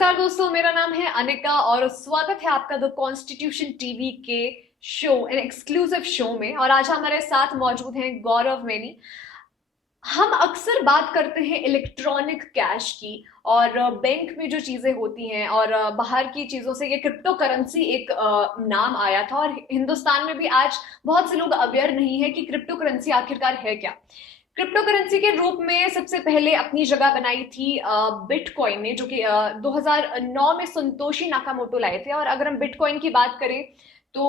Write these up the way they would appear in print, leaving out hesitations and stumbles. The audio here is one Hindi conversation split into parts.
नमस्कार दोस्तों, मेरा नाम है अनिका और स्वागत है आपका द कॉन्स्टिट्यूशन टीवी के शो एन एक्सक्लूसिव शो में। और आज हमारे साथ मौजूद हैं गौरव मैनी। हम अक्सर बात करते हैं इलेक्ट्रॉनिक कैश की और बैंक में जो चीजें होती हैं और बाहर की चीजों से ये क्रिप्टो करेंसी एक नाम आया था और हिंदुस्तान में भी आज बहुत से लोग अवेयर नहीं है कि क्रिप्टो करेंसी आखिरकार है क्या। क्रिप्टो करेंसी के रूप में सबसे पहले अपनी जगह बनाई थी बिटकॉइन ने, जो कि 2009 में संतोषी नाकामोटो लाए थे। और अगर हम बिटकॉइन की बात करें तो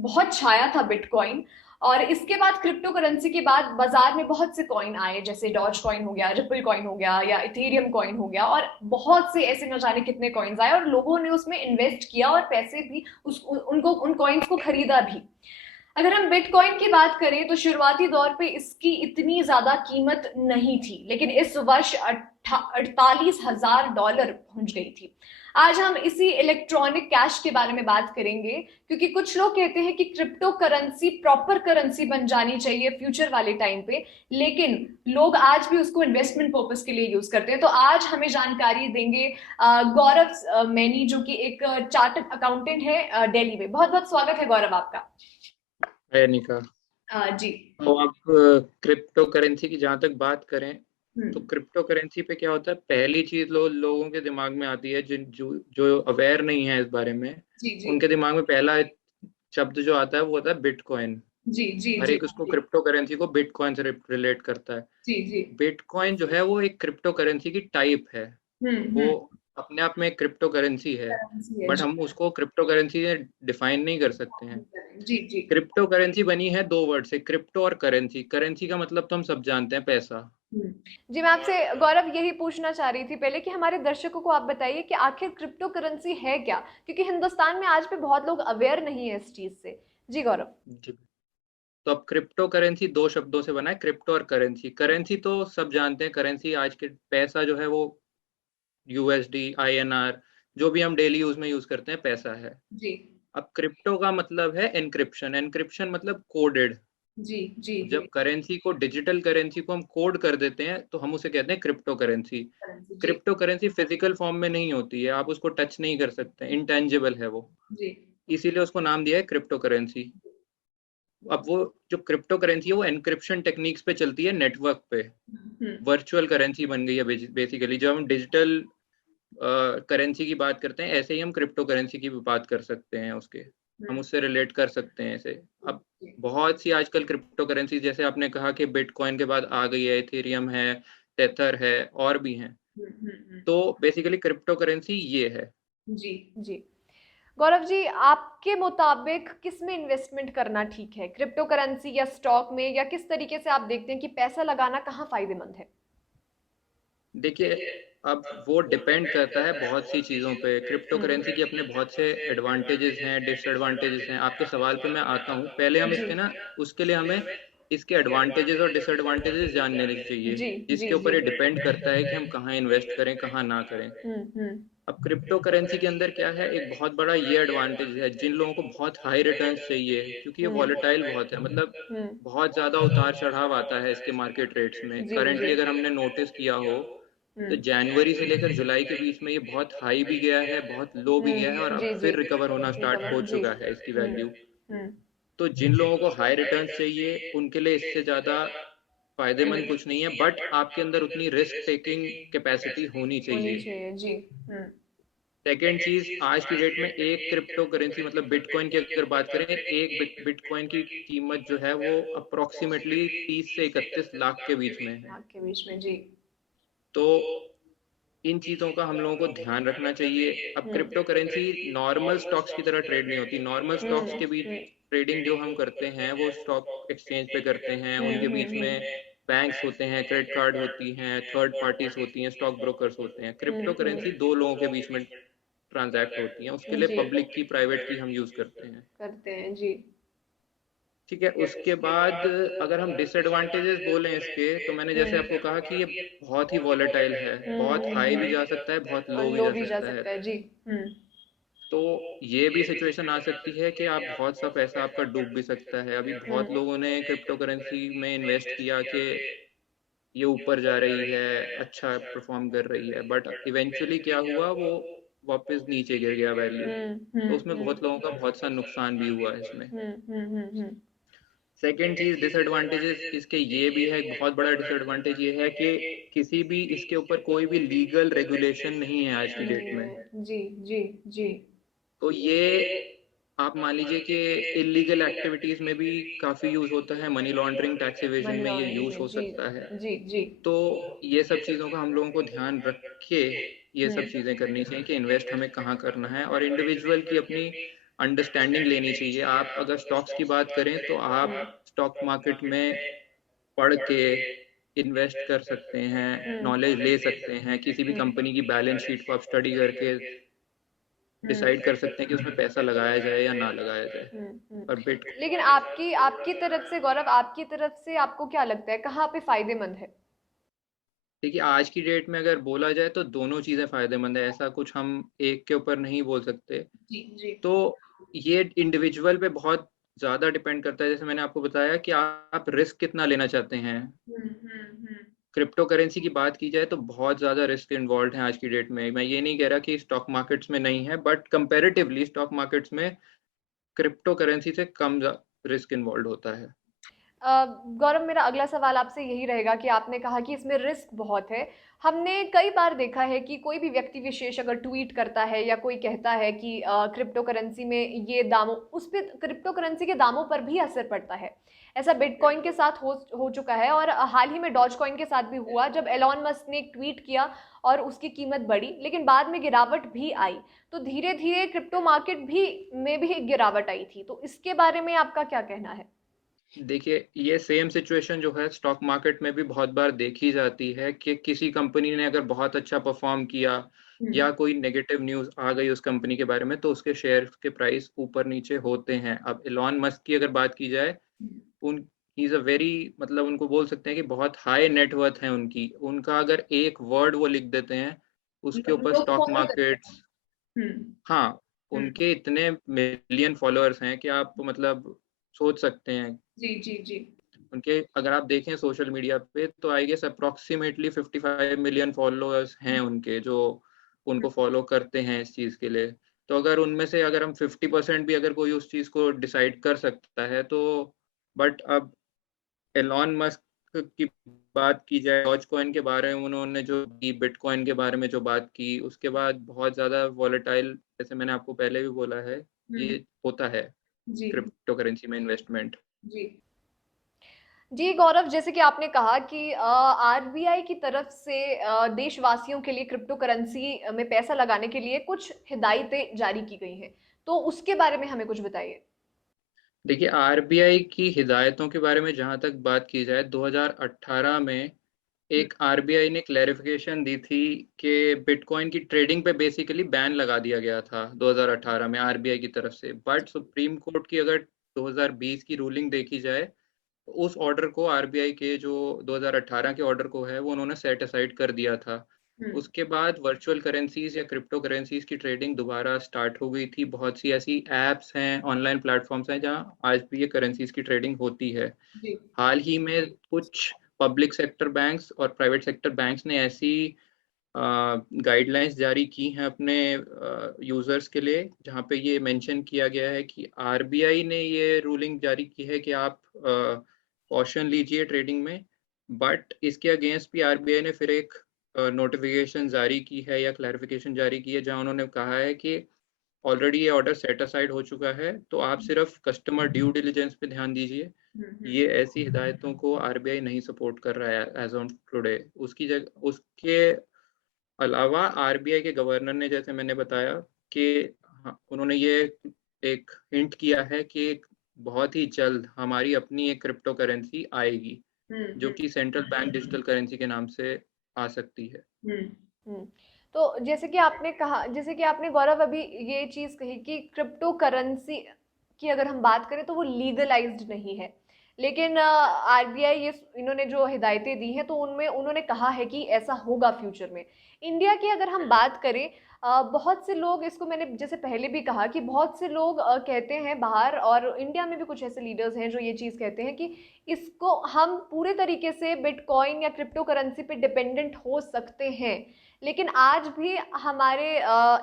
बहुत छाया था बिटकॉइन। और इसके बाद क्रिप्टो करेंसी के बाद बाजार में बहुत से कॉइन आए, जैसे डॉज कॉइन हो गया, रिपल कॉइन हो गया या इथेरियम कॉइन हो गया, और बहुत से ऐसे न जाने कितने कॉइन्स आए और लोगों ने उसमें इन्वेस्ट किया और पैसे भी उनको उन कॉइन्स को खरीदा भी। अगर हम बिटकॉइन की बात करें तो शुरुआती दौर पे इसकी इतनी ज्यादा कीमत नहीं थी, लेकिन इस वर्ष $48,000 पहुंच गई थी। आज हम इसी इलेक्ट्रॉनिक कैश के बारे में बात करेंगे, क्योंकि कुछ लोग कहते हैं कि क्रिप्टो करेंसी प्रॉपर करेंसी बन जानी चाहिए फ्यूचर वाले टाइम पे, लेकिन लोग आज भी उसको इन्वेस्टमेंट पर्पस के लिए यूज करते हैं। तो आज हमें जानकारी देंगे गौरव मैनी, जो कि एक चार्टर्ड अकाउंटेंट है दिल्ली में। बहुत बहुत स्वागत है गौरव आपका। है निका। जी। तो अब क्रिप्टो करेंसी की जहाँ तक बात करें तो क्रिप्टो करेंसी पे क्या होता है, पहली चीज लोगों के दिमाग में आती है जिन जो अवेयर नहीं है इस बारे में। जी जी उनके दिमाग में पहला शब्द जो आता है वो होता है बिटकॉइन। जी जी हर जी एक उसको क्रिप्टो करेंसी को बिटकॉइन से रिलेट करता है। जी जी। बिटकॉइन जो है वो एक क्रिप्टो करेंसी की टाइप है। वो हम्म। अपने आप में एक क्रिप्टो करेंसी है, करेंसी है बट जी। हम उसको क्रिप्टो करेंसी से डिफाइन नहीं कर सकते हैं। जी जी। क्रिप्टो करेंसी बनी है दो वर्ड से, क्रिप्टो और करेंसी। करेंसी का मतलब तो हम सब जानते हैं, पैसा। जी, मैं आपसे गौरव यही पूछना चाह रही थी पहले कि हमारे दर्शकों को आप बताइए कि आखिर क्रिप्टो करेंसी है क्या, क्योंकि हिंदुस्तान में आज भी बहुत लोग अवेयर नहीं है इस चीज से। जी गौरव। जी। तो अब क्रिप्टो करेंसी दो शब्दों से बना है, क्रिप्टो और करेंसी। करेंसी तो सब जानते हैं, करेंसी आज के पैसा जो है वो यूएसडी, आईएनआर, जो भी हम डेली यूज में यूज करते हैं, पैसा है। जी अब क्रिप्टो का मतलब है एनक्रिप्शन। एनक्रिप्शन मतलब कोडेड। जी जी जी। जब करेंसी को, डिजिटल करेंसी को हम कोड कर देते हैं तो हम उसे कहते हैं क्रिप्टो करेंसी। करेंसी जी क्रिप्टो करेंसी फिजिकल फॉर्म में नहीं होती है, आप उसको टच नहीं कर सकते, इनटेंजिबल है वो। जी। इसीलिए उसको नाम दिया है क्रिप्टो करेंसी। अब वो जो क्रिप्टो करेंसी है वो एनक्रिप्शन टेक्निक्स पे चलती है, नेटवर्क पे। हम्म। वर्चुअल करेंसी बन गई है बेसिकली। जब हम डिजिटल करेंसी की बात करते हैं, ऐसे ही हम क्रिप्टो करेंसी की भी बात कर सकते हैं उसके। हम उससे रिलेट कर सकते हैं ऐसे। अब बहुत सी आजकल क्रिप्टो करेंसी, जैसे आपने कहा कि बिटकॉइन के बाद आ गई है, इथेरियम है, टेथर है, और भी हैं। हम्म। तो बेसिकली क्रिप्टो करेंसी ये है। जी जी। गौरव जी, आपके मुताबिक किस में इन्वेस्टमेंट करना ठीक है, क्रिप्टो करेंसी या स्टॉक में, या किस तरीके से आप देखते हैं कि पैसा लगाना कहाँ फायदेमंद है? देखिए, अब वो डिपेंड करता है बहुत सी चीज़ों पे। क्रिप्टो करेंसी के अपने बहुत से एडवांटेजेस हैं, डिसएडवांटेजेस हैं। आपके सवाल पे मैं आता हूँ। पहले हम इसके ना, उसके लिए हमें इसके एडवांटेजेस और डिसएडवांटेजेस जानने चाहिए, जी जी जिसके जी। ऊपर ये डिपेंड करता है कि हम कहाँ इन्वेस्ट करें, कहाँ ना करें। अब क्रिप्टो करेंसी के अंदर क्या है, एक बहुत बड़ा ये एडवांटेज है, जिन लोगों को बहुत हाई रिटर्न्स चाहिए, क्योंकि ये वॉलेटाइल बहुत है, मतलब बहुत ज़्यादा उतार चढ़ाव आता है इसके मार्केट रेट्स में। जी जी। करंटली अगर हमने नोटिस किया हो तो जनवरी से लेकर जुलाई के बीच में ये बहुत हाई भी गया है, बहुत लो भी गया है, और अब जी जी। फिर रिकवर होना स्टार्ट हो जी। चुका है इसकी वैल्यू। हम्म। तो जिन लोगों को हाई रिटर्न्स चाहिए उनके लिए इससे ज़्यादा फायदेमंद कुछ नहीं है, बट आपके अंदर उतनी रिस्क टेकिंग कैपेसिटी होनी होनी चाहिए। चाहिए जी। सेकेंड चीज, आज की डेट में एक क्रिप्टो करेंसी, मतलब बिटकॉइन की अगर बात करें, एक बिटकॉइन की कीमत जो है वो अप्रोक्सीमेटली 30 से 31 लाख के बीच में है। आग के बीच में जी। तो इन चीज़ों का हम लोगों को ध्यान रखना चाहिए। अब क्रिप्टो करेंसी नॉर्मल स्टॉक्स की तरह ट्रेड नहीं होती। नॉर्मल स्टॉक्स के बीच ट्रेडिंग जो हम करते हैं वो स्टॉक एक्सचेंज पे करते हैं, उनके बीच में बैंक्स होते हैं, क्रेडिट कार्ड होती हैं, थर्ड पार्टीज होती हैं, स्टॉक ब्रोकर्स होते हैं। क्रिप्टो करेंसी दो लोगों के बीच में ट्रांजैक्ट होती हैं, उसके लिए जी। पब्लिक की, प्राइवेट की हम यूज़ करते हैं। करते हैं जी। ठीक है। उसके बाद अगर हम डिसएडवांटेजेस बोलें इसके, तो मैंने जैसे आपको कहा कि ये बहुत ही वॉलेटाइल है, बहुत हाई भी जा सकता है, बहुत और लो भी लो जा भी जा सकता है। सकता है जी। तो ये भी सिचुएशन आ सकती है कि आप, बहुत सा पैसा आपका डूब भी सकता है। अभी बहुत लोगों ने क्रिप्टो करेंसी में इन्वेस्ट किया कि ये ऊपर जा रही है, अच्छा परफॉर्म कर रही है, बट इवेंचुअली क्या हुआ, वो वापस नीचे गिर गया वैल्यू। तो उसमें बहुत लोगों का बहुत सा नुकसान भी हुआ है इसमें। हम्म। सेकंड चीज, डिसएडवांटेजेस इसके ये भी है, एक बहुत बड़ा डिसएडवांटेज ये है कि किसी भी इसके ऊपर कोई भी लीगल रेगुलेशन नहीं है आज की डेट में। जी जी जी। तो ये आप मान लीजिए कि इलीगल एक्टिविटीज में भी काफी यूज होता है, money laundering, tax evasion money में ये लॉन्ड्रिंग यूज में, हो जी सकता है। जी जी। तो ये सब चीज़ों का हम लोगों को ध्यान रख के ये सब चीज़ें करनी चाहिए कि इन्वेस्ट हमें कहाँ करना है, और इंडिविजुअल की अपनी अंडरस्टैंडिंग लेनी चाहिए। आप अगर स्टॉक्स की बात करें तो आप स्टॉक मार्केट में पढ़ के इन्वेस्ट कर सकते हैं, नॉलेज ले सकते हैं, किसी भी कंपनी की बैलेंस शीट को आप स्टडी करके डिसाइड कर सकते हैं कि उसमें पैसा लगाया जाए या ना लगाया जाए। और बिट लेकिन आपकी आपकी तरफ से गौरव, आपकी तरफ से आपको क्या लगता है कहाँ पे फायदेमंद है? देखिए, आज की डेट में अगर बोला जाए तो दोनों चीज़ें फ़ायदेमंद है, ऐसा कुछ हम एक के ऊपर नहीं बोल सकते। जी जी। तो ये इंडिविजुअल पे बहुत ज़्यादा डिपेंड करता है, जैसे मैंने आपको बताया कि आप रिस्क कितना लेना चाहते हैं। हम्म। क्रिप्टो करेंसी की बात की जाए तो बहुत ज़्यादा रिस्क इन्वॉल्व है आज की डेट में। मैं ये नहीं कह रहा कि स्टॉक मार्केट्स में नहीं है, बट कंपैरेटिवली स्टॉक मार्केट्स में क्रिप्टो करेंसी से कम रिस्क इन्वॉल्व होता है। गौरव, मेरा अगला सवाल आपसे यही रहेगा कि आपने कहा कि इसमें रिस्क बहुत है। हमने कई बार देखा है कि कोई भी व्यक्ति विशेष अगर ट्वीट करता है या कोई कहता है कि क्रिप्टो करेंसी में ये दामों, उस पे क्रिप्टो करेंसी के दामों पर भी असर पड़ता है। ऐसा बिटकॉइन के साथ हो चुका है, और हाल ही में डॉज कॉइन के साथ भी हुआ, जब एलॉन मस्क ने एक ट्वीट किया और उसकी कीमत बढ़ी, लेकिन बाद में गिरावट भी आई। तो धीरे धीरे क्रिप्टो मार्केट भी में भी गिरावट आई थी। तो इसके बारे में आपका क्या कहना है? देखिए, ये सेम सिचुएशन जो है स्टॉक मार्केट में भी बहुत बार देखी जाती है कि किसी कंपनी ने अगर बहुत अच्छा परफॉर्म किया या कोई नेगेटिव न्यूज़ आ गई उस कंपनी के बारे में, तो उसके शेयर के प्राइस ऊपर नीचे होते हैं। अब एलॉन मस्क की अगर बात की जाए, उन ही इज़ अ वेरी, मतलब उनको बोल सकते हैं कि बहुत हाई नेटवर्थ है उनकी। उनका अगर एक वर्ड वो लिख देते हैं, उसके ऊपर लोग स्टॉक फॉलो करते मार्केट्स, हैं। हाँ, हुँ। उनके इतने मिलियन फॉलोअर्स हैं कि आप मतलब सोच सकते हैं। जी, जी, जी। उनके अगर आप देखें सोशल मीडिया पे तो I guess approximately 55 million followers हैं उनके, जो उनको फॉलो करते हैं इस चीज़ के लिए। तो अगर उनमें से अगर हम 50% भी अगर कोई उस चीज़ को डिसाइड कर सकता है तो, बट अब एलॉन मस्क की बात की जाए, डॉज कॉइन के बारे में उन्होंने जो की, बिटकॉइन के बारे में जो बात की, उसके बाद बहुत ज़्यादा वॉलेटाइल, जैसे मैंने आपको पहले भी बोला है, हुँ। ये होता है जी, क्रिप्टो करेंसी में इन्वेस्टमेंट। जी। जी, गौरव, जैसे कि आपने कहा कि आरबीआई की तरफ से देशवासियों के लिए क्रिप्टो करेंसी में पैसा लगाने के लिए कुछ हिदायतें जारी की गई हैं। तो उसके बारे में हमें कुछ बताइए? देखिए, आरबीआई की हिदायतों के बारे में जहाँ तक बात की जाए, 2018 में हुँ, एक आरबीआई ने क्लैरिफिकेशन दी थी कि बिटकॉइन की ट्रेडिंग पे बेसिकली बैन लगा दिया गया था 2018 में आरबीआई की तरफ से। बट सुप्रीम कोर्ट की अगर 2020 की रूलिंग देखी जाए, तो उस ऑर्डर को, आरबीआई के जो 2018 के ऑर्डर को है, वो उन्होंने सेट असाइड कर दिया था। हुँ, उसके बाद वर्चुअल करेंसीज या क्रिप्टो करेंसीज की ट्रेडिंग दोबारा स्टार्ट हो गई थी। बहुत सी ऐसी ऐप्स हैं, ऑनलाइन प्लेटफॉर्म्स हैं जहाँ आज भी ये करेंसीज की ट्रेडिंग होती है। जी। हाल ही में कुछ पब्लिक सेक्टर बैंक्स और प्राइवेट सेक्टर बैंक्स ने ऐसी गाइडलाइंस जारी की हैं अपने यूज़र्स के लिए, जहाँ पे ये मेंशन किया गया है कि आरबीआई ने ये रूलिंग जारी की है कि आप कॉशन लीजिए ट्रेडिंग में। बट इसके अगेंस्ट भी आरबीआई ने फिर एक नोटिफिकेशन जारी की है या क्लैरिफिकेशन जारी की है, जहाँ उन्होंने कहा है कि ऑलरेडी ये ऑर्डर सेट असाइड हो चुका है, तो आप सिर्फ कस्टमर ड्यू डिलिजेंस पे ध्यान दीजिए। हुँ, हुँ, ये ऐसी हिदायतों को आरबीआई नहीं सपोर्ट कर रहा है एज़ ऑन टुडे। उसकी जगह, उसके अलावा आरबीआई के गवर्नर ने, जैसे मैंने बताया कि हाँ, उन्होंने ये एक हिंट किया है कि बहुत ही जल्द हमारी अपनी एक क्रिप्टो करेंसी आएगी, हुँ, जो हुँ, कि सेंट्रल बैंक डिजिटल करेंसी के नाम से आ सकती है। हुँ, हुँ। तो जैसे कि आपने कहा, जैसे कि आपने गौरव अभी ये चीज़ कही कि क्रिप्टो करेंसी की अगर हम बात करें तो वो लीगलाइज़्ड नहीं है। लेकिन आरबीआई ये इन्होंने जो हिदायतें दी हैं तो उनमें उन्होंने कहा है कि ऐसा होगा फ्यूचर में। इंडिया की अगर हम बात करें, बहुत से लोग इसको, मैंने जैसे पहले भी कहा कि बहुत से लोग कहते हैं बाहर, और इंडिया में भी कुछ ऐसे लीडर्स हैं जो ये चीज़ कहते हैं कि इसको हम पूरे तरीके से बिटकॉइन या क्रिप्टो करेंसी पे डिपेंडेंट हो सकते हैं। लेकिन आज भी हमारे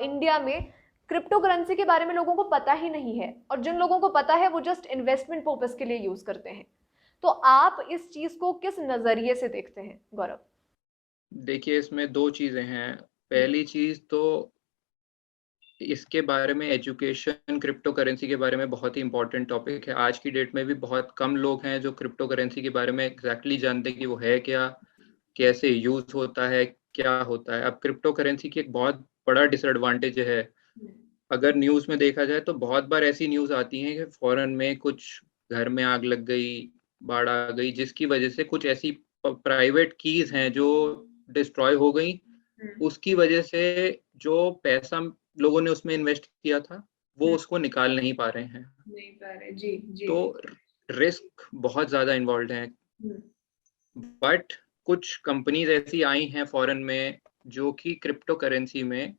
इंडिया में क्रिप्टो करेंसी के बारे में लोगों को पता ही नहीं है, और जिन लोगों को पता है वो जस्ट इन्वेस्टमेंट पर्पस के लिए यूज करते हैं। तो आप इस चीज को किस नजरिए से देखते हैं गौरव? देखिए, इसमें दो चीजें हैं। पहली चीज तो इसके बारे में एजुकेशन क्रिप्टो करेंसी के बारे में बहुत ही इंपॉर्टेंट टॉपिक है। आज की डेट में भी बहुत कम लोग हैं जो क्रिप्टो करेंसी के बारे में एग्जैक्टली जानते हैं कि वो है क्या, कैसे यूज होता है, क्या होता है। अब क्रिप्टो करेंसी की एक बहुत बड़ा डिसएडवांटेज है, अगर न्यूज़ में देखा जाए तो बहुत बार ऐसी न्यूज़ आती हैं कि फॉरेन में कुछ घर में आग लग गई, बाढ़ आ गई, जिसकी वजह से कुछ ऐसी प्राइवेट कीज हैं जो डिस्ट्रॉय हो गई। उसकी वजह से जो पैसा लोगों ने उसमें इन्वेस्ट किया था वो उसको निकाल नहीं पा रहे हैं। नहीं पा रहे, जी जी। तो रिस्क बहुत ज़्यादा इन्वॉल्व है। बट कुछ कंपनीज ऐसी आई हैं फॉरेन में जो कि क्रिप्टो करेंसी में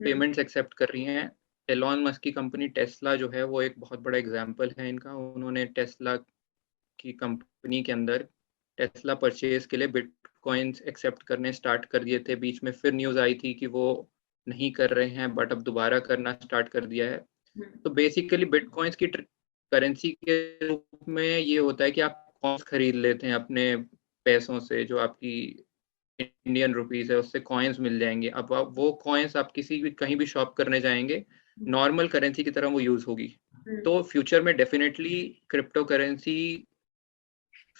पेमेंट्स एक्सेप्ट कर रही हैं। एलॉन मस्क की कंपनी टेस्ला जो है वो एक बहुत बड़ा एग्जांपल है इनका। उन्होंने टेस्ला की कंपनी के अंदर टेस्ला परचेज के लिए बिटकॉइंस एक्सेप्ट करने स्टार्ट कर दिए थे। बीच में फिर न्यूज़ आई थी कि वो नहीं कर रहे हैं, बट अब दोबारा करना स्टार्ट कर दिया है। तो बेसिकली बिटकॉइंस की करेंसी के रूप में ये होता है कि आप कॉइन्स खरीद लेते हैं अपने पैसों से, जो आपकी इंडियन रुपीस है उससे कॉइन्स मिल जाएंगे। अब आप वो कॉइन्स आप किसी भी कहीं भी शॉप करने जाएंगे, नॉर्मल करेंसी की तरह वो यूज होगी। तो फ्यूचर में definitely crypto currency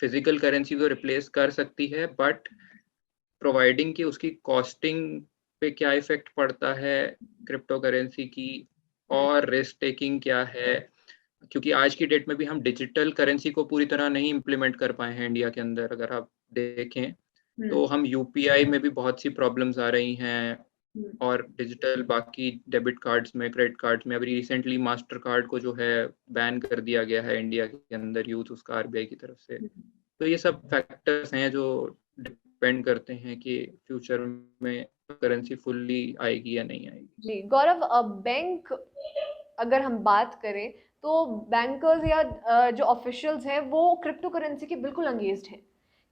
physical currency को रिप्लेस कर सकती है, बट प्रोवाइडिंग कि उसकी कॉस्टिंग पे क्या इफेक्ट पड़ता है क्रिप्टो करेंसी की, और रिस्क टेकिंग क्या है। क्योंकि आज की डेट में भी हम डिजिटल करेंसी को पूरी तरह नहीं इम्प्लीमेंट कर पाए हैं इंडिया के अंदर। अगर आप देखें तो हम यूपीआई में भी बहुत सी प्रॉब्लम्स आ रही हैं, और डिजिटल बाकी डेबिट कार्ड्स में, क्रेडिट कार्ड्स में अभी रिसेंटली मास्टर कार्ड को जो है बैन कर दिया गया है इंडिया के अंदर यूज उसका आरबीआई की तरफ से। तो ये सब फैक्टर्स हैं जो डिपेंड करते हैं कि फ्यूचर में करेंसी फुल्ली आएगी या नहीं आएगी। जी गौरव, बैंक, अगर हम बात करें तो बैंकर्स या जो ऑफिशियल्स हैं वो क्रिप्टो करेंसी के बिल्कुल अंगेंस्ट हैं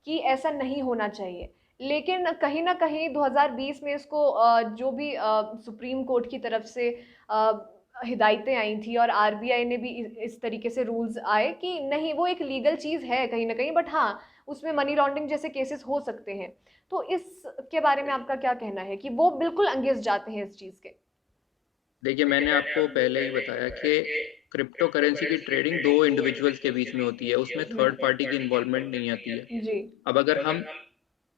कि ऐसा नहीं होना चाहिए। लेकिन कहीं ना कहीं 2020 में इसको जो भी सुप्रीम कोर्ट की तरफ से अ, हिदायतें आई थी, और आरबीआई ने भी इस तरीके से रूल्स आए कि नहीं, वो एक लीगल चीज़ है कहीं ना कहीं, बट हाँ, उसमें मनी लॉन्ड्रिंग जैसे केसेस हो सकते हैं। तो इसके बारे में आपका क्या कहना है कि वो बिल्कुल अंगेंस्ट जाते हैं इस चीज़ के? देखिए, मैंने आपको पहले ही बताया कि क्रिप्टो करेंसी की ट्रेडिंग दो इंडिविजुअल्स के बीच में होती है, उसमें थर्ड पार्टी की इन्वॉल्वमेंट नहीं आती है। जी। अब अगर हम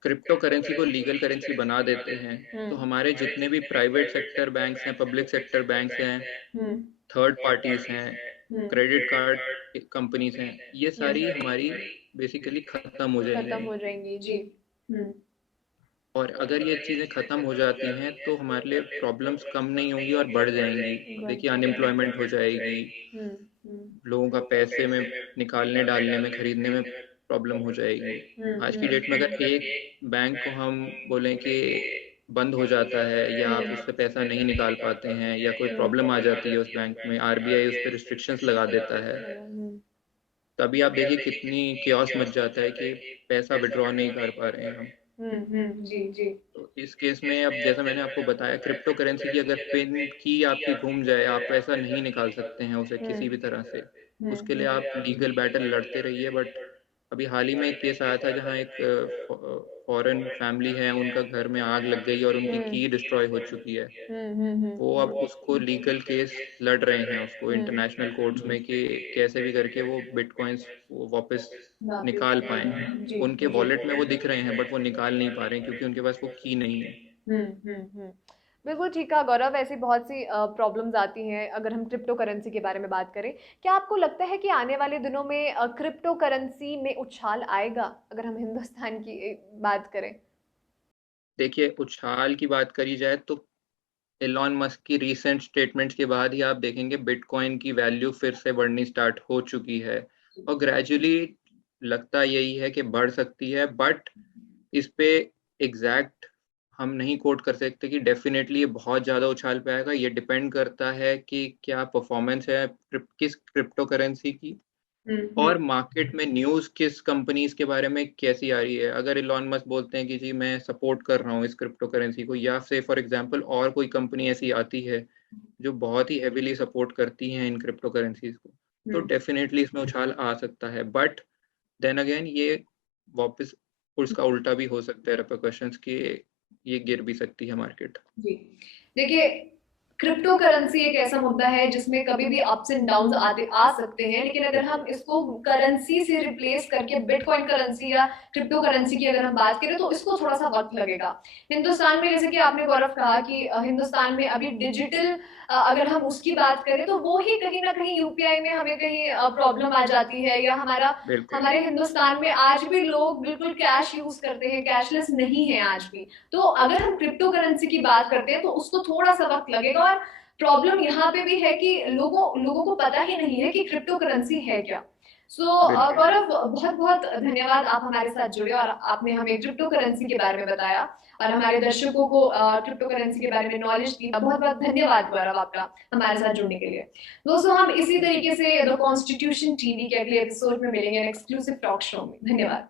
क्रिप्टो करेंसी को लीगल करेंसी बना देते हैं तो हमारे जितने भी प्राइवेट सेक्टर बैंक्स हैं, पब्लिक सेक्टर बैंक्स हैं, हम्म थर्ड पार्टीज हैं, क्रेडिट कार्ड कंपनीज हैं, ये सारी हम्म हमारी बेसिकली खत्म हो खत्म जाएंगी। हो जाएंगी, जी। और अगर ये चीज़ें ख़त्म हो जाती हैं तो हमारे लिए प्रॉब्लम्स कम नहीं होंगी और बढ़ जाएंगी। बढ़ देखिए, जाएंगी। अनएम्प्लॉयमेंट हो जाएगी, लोगों का पैसे में निकालने डालने में खरीदने में प्रॉब्लम हो जाएगी। आज की डेट में अगर एक बैंक को हम बोलें कि बंद हो जाता है या आप उससे पैसा नहीं निकाल पाते हैं या कोई प्रॉब्लम आ जाती है उस बैंक में, आरबीआई उस पर रिस्ट्रिक्शंस लगा देता है, तभी आप देखिए कितनी chaos मच जाता है कि पैसा विड्रॉ नहीं कर पा रहे हैं हम। जी जी। तो इस केस में अब जैसा मैंने आपको बताया, क्रिप्टो करेंसी की अगर पिन की आपकी घूम जाए, आप पैसा नहीं निकाल सकते हैं उसे किसी भी तरह से। उसके लिए आप लीगल बैटल लड़ते रहिए। बट अभी हाल ही में एक केस आया था जहां एक फॉरेन फैमिली है, उनका घर में आग लग गई और उनकी की डिस्ट्रॉय हो चुकी है। वो अब उसको लीगल केस लड़ रहे हैं उसको इंटरनेशनल कोर्ट्स में कि कैसे भी करके वो बिटकॉइंस वो वापस निकाल पाएं। जी उनके जी। वॉलेट में वो दिख रहे हैं बट वो निकाल नहीं पा रहे हैं क्योंकि उनके पास वो की नहीं है। बिल्कुल ठीक कहा गौरव, ऐसी बहुत सी प्रॉब्लम्स आती हैं अगर हम क्रिप्टो करेंसी के बारे में बात करें। क्या आपको लगता है कि आने वाले दिनों में क्रिप्टो करेंसी में उछाल आएगा, अगर हम हिंदुस्तान की बात करें? देखिए, उछाल की बात करी जाए तो एलॉन मस्क की रीसेंट स्टेटमेंट्स के बाद ही आप देखेंगे बिटकॉइन की वैल्यू फिर से बढ़नी स्टार्ट हो चुकी है। और ग्रेजुअली लगता यही है कि बढ़ सकती है, बट इस पे एग्जैक्ट हम नहीं कोट कर सकते कि डेफिनेटली ये बहुत ज़्यादा उछाल पे आएगा। ये डिपेंड करता है कि क्या परफॉर्मेंस है किस क्रिप्टो करेंसी की, और मार्केट में न्यूज़ किस कंपनीज के बारे में कैसी आ रही है। अगर इलॉन मस्क बोलते हैं कि जी मैं सपोर्ट कर रहा हूँ इस क्रिप्टो करेंसी को, या से फॉर एग्जांपल और कोई कंपनी ऐसी आती है जो बहुत ही हेविली सपोर्ट करती हैं इन क्रिप्टो करेंसीज को, तो डेफिनेटली इसमें उछाल आ सकता है। बट देन अगेन ये वापस उसका उल्टा भी हो सकता है, रिपरकशंस कि ये गिर भी सकती है मार्केट। जी देखिए, क्रिप्टो करेंसी एक ऐसा मुद्दा है जिसमें कभी भी अप्स एंड डाउन आते आ सकते हैं, लेकिन अगर हम इसको करेंसी से रिप्लेस करके बिटकॉइन करेंसी या क्रिप्टो करेंसी की अगर हम बात करें तो इसको थोड़ा सा वक्त लगेगा। हिंदुस्तान में, जैसे कि आपने गौरव कहा कि हिंदुस्तान में अभी डिजिटल, अगर हम उसकी बात करें तो वो ही कहीं ना कहीं यूपीआई में हमें कहीं प्रॉब्लम आ जाती है, या बिल्कुल हमारे हिंदुस्तान में आज भी लोग बिल्कुल कैश यूज करते हैं, कैशलेस नहीं है आज भी। तो अगर हम क्रिप्टो करेंसी की बात करते हैं तो उसको थोड़ा सा वक्त लगेगा, और प्रॉब्लम यहाँ पे भी है कि लोगों लोगों को पता ही नहीं है कि क्रिप्टो करेंसी है क्या। सो बिल्कुल। गौरव, बहुत बहुत धन्यवाद, आप हमारे साथ जुड़े और आपने हमें क्रिप्टो करेंसी के बारे में बताया और हमारे दर्शकों को क्रिप्टो करेंसी के बारे में नॉलेज दी। बहुत बहुत धन्यवाद गौरव आपका हमारे साथ जुड़ने के लिए। दोस्तों, हम इसी तरीके से द कॉन्स्टिट्यूशन टीवी के अगले एपिसोड में मिलेंगे एक्सक्लूसिव टॉक शो में। धन्यवाद।